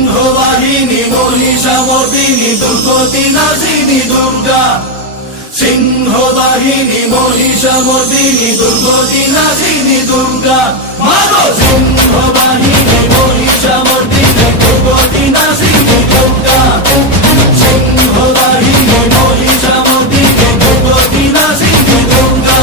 সিংহবাহিনী মহিষামর্দিনী দুর্গতি নাশিনী দুর্গা। সিংহবাহিনী মহিষামর্দিনী দুর্গতি নাশিনী দুর্গা। মাগো সিংহবাহিনী মহিষামর্দিনী দুর্গতি নাশিনী দুর্গা। সিংহবাহিনী মহিষামর্দিনী দুর্গতি নাশিনী দুর্গা।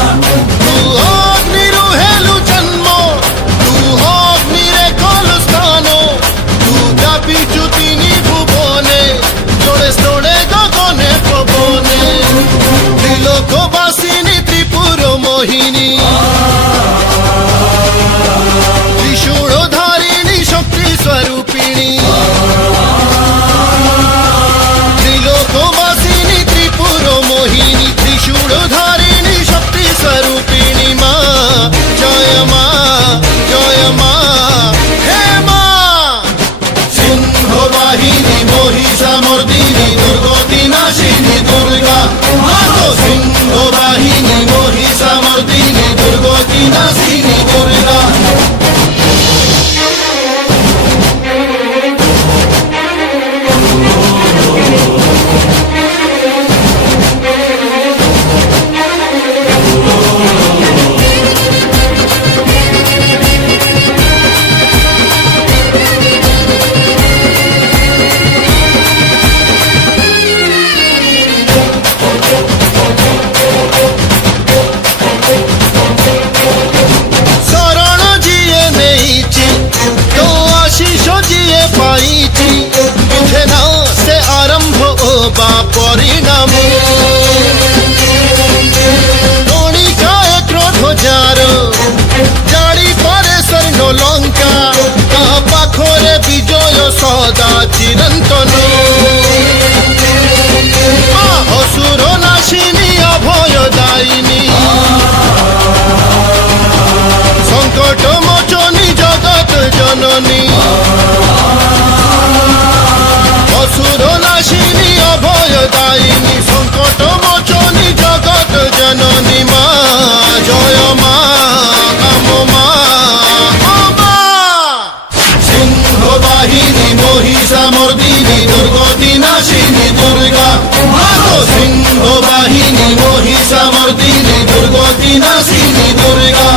লোকবাসিনী ত্রিপুর মোহিনী ত্রিশূলধারিণী শক্তি স্বরূপিণী। ত্রিলোকবাসিনী ত্রিপুর মোহিনী ত্রিশূলধারিণী শক্তি স্বরূপিণী। মা জয় মা জয় মা হে মা। সিংহবাহিনী মহিষামর্দিনী দুর্গতি নাশিনী দুর্গা। সিংহবাহিনী মহিষামর্দিনী দুর্গতি নাশিনী দুর্গা। से आरंभ बा परिणाम कणिकाए क्रोध जार जाड़ी परे स्वर्ण लंका। पाखरे विजय सदा चिरंतन। असुर नाशिनी अभयदायिनी संकट मोचनी जगत जननी। असुर नाशिनी अभयदायिनी संकट मोचनी जगत जननी। मा जय मा नमो मा मा। सिंहवाहिनी महिषामर्दिनी दुर्गति नाशिनी दुर्गा। सिंहवाहिनी महिषामर्दिनी दुर्गति नाशिनी दुर्गा।